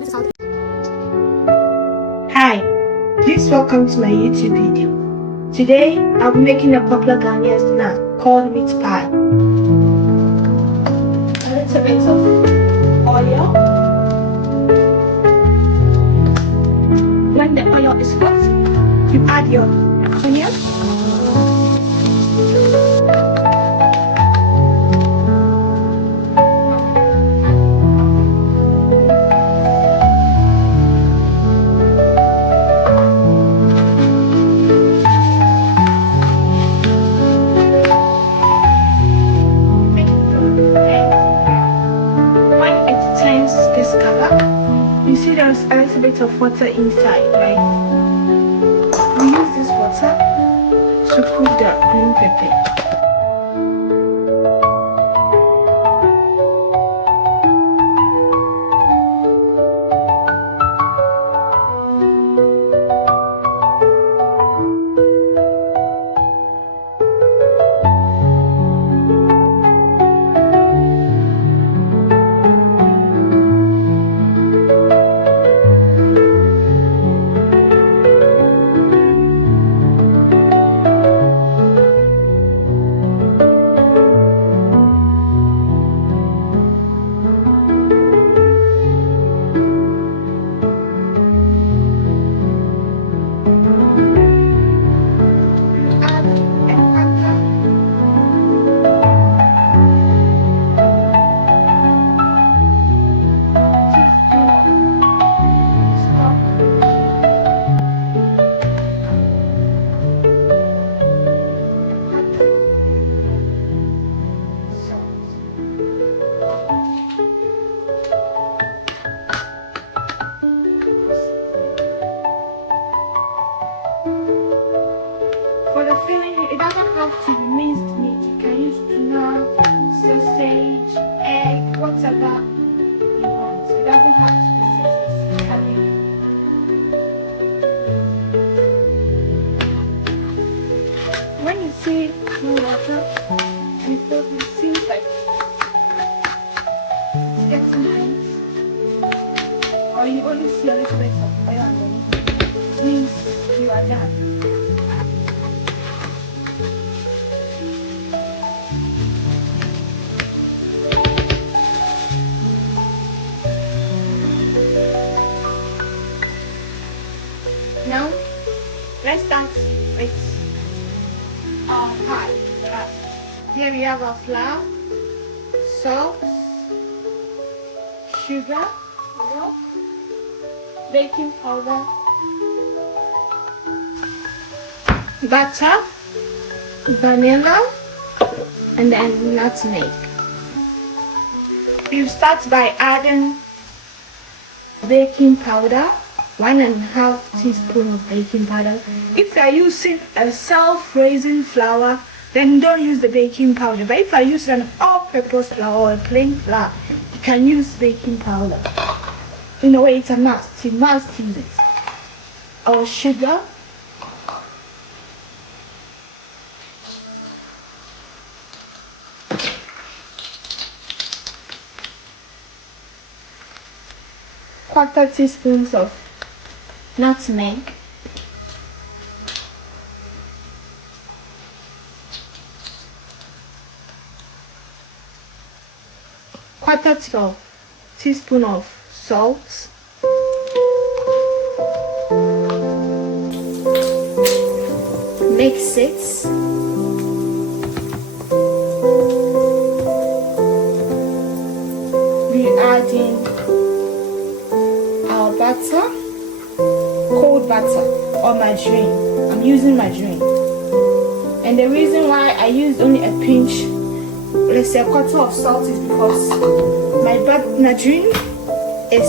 This is how. Hi, please welcome to my YouTube video. Today, I'll be making a popular Ghanaian snack called meat pie. A little bit of oil. When the oil is hot, you add your onion. When it turns this color, you see there's a little bit of water inside, right? We use this water to cook the green pepper. For the filling, it doesn't have to be minced meat. You can use tuna, sausage, egg, whatever you want. It doesn't have to be specifically. When you see no water, it seems like it's getting hot, or you only see a little bit of oil underneath, it means you are done. Now, let's start with our pie. Here we have our flour, salt, sugar, milk, baking powder, butter, vanilla, and then nutmeg. You start by adding baking powder, 1.5 teaspoon of baking powder. If you are using a self-raising flour, then don't use the baking powder. But if you are using an all-purpose flour or a plain flour, you can use baking powder. In a way, it's a must. You must use it. Or sugar. Quarter teaspoons of nutmeg. Quarter teaspoon of salt. Mix it. We add in our butter, cold butter or margarine. I'm using margarine. And the reason why I used only a pinch, let's say a quarter of salt, is because my margarine is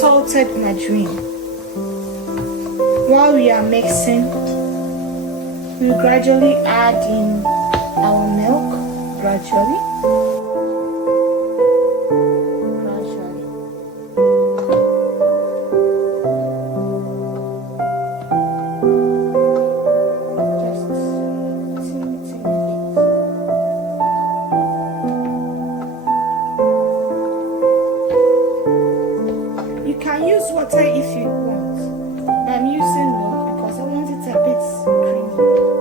salted margarine. While we are mixing, we gradually add in our milk, gradually. can use water if you want, but I'm using milk because I want it a bit creamy.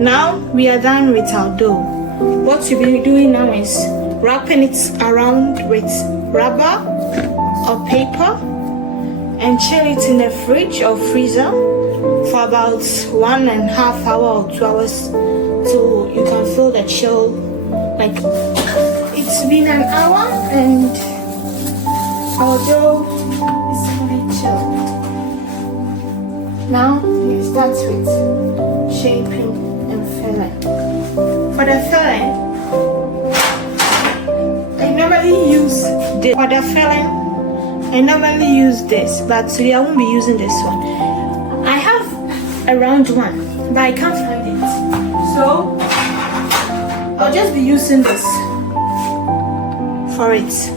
Now we are done with our dough. What you'll be doing now is wrapping it around with rubber or paper and chill it in the fridge or freezer for about 1.5 hours or 2 hours so you can feel the chill. Like it's been an hour and our dough is fully chilled. Now we start with shaping and filling. For the filling, I normally use this. For the filling, I normally use this, but today I won't be using this one. I have a round one, but I can't find it. So I'll just be using this for it.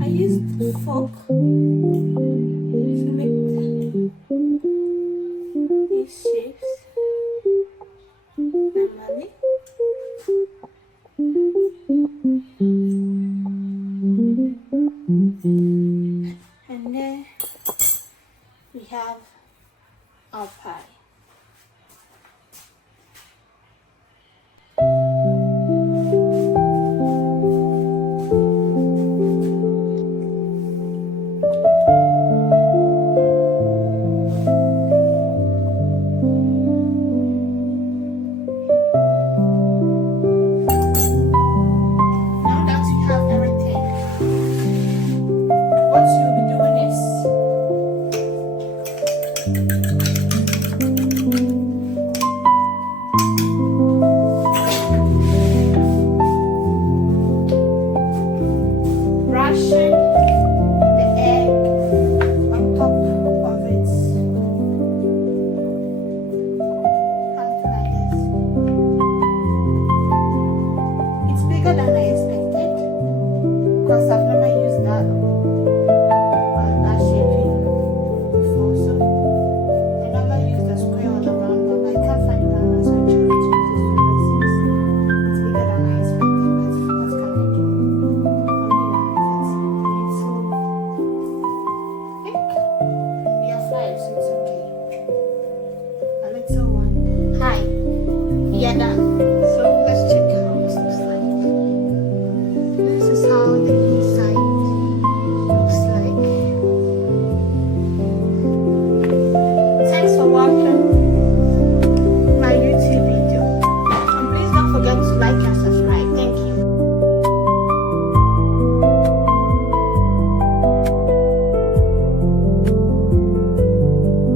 I used a fork to make these shapes normally. And then we have our pie. Now that you have everything, what you'll be doing is brushing the egg on top of it. Something like this. It's bigger than I expected because I've never used that shaping before. So I normally use the square or the round one, but I can't find that one, so I chose to use this one. It's bigger than I expected, but what can I do? Only one of it. It's so thick. We are five, so it's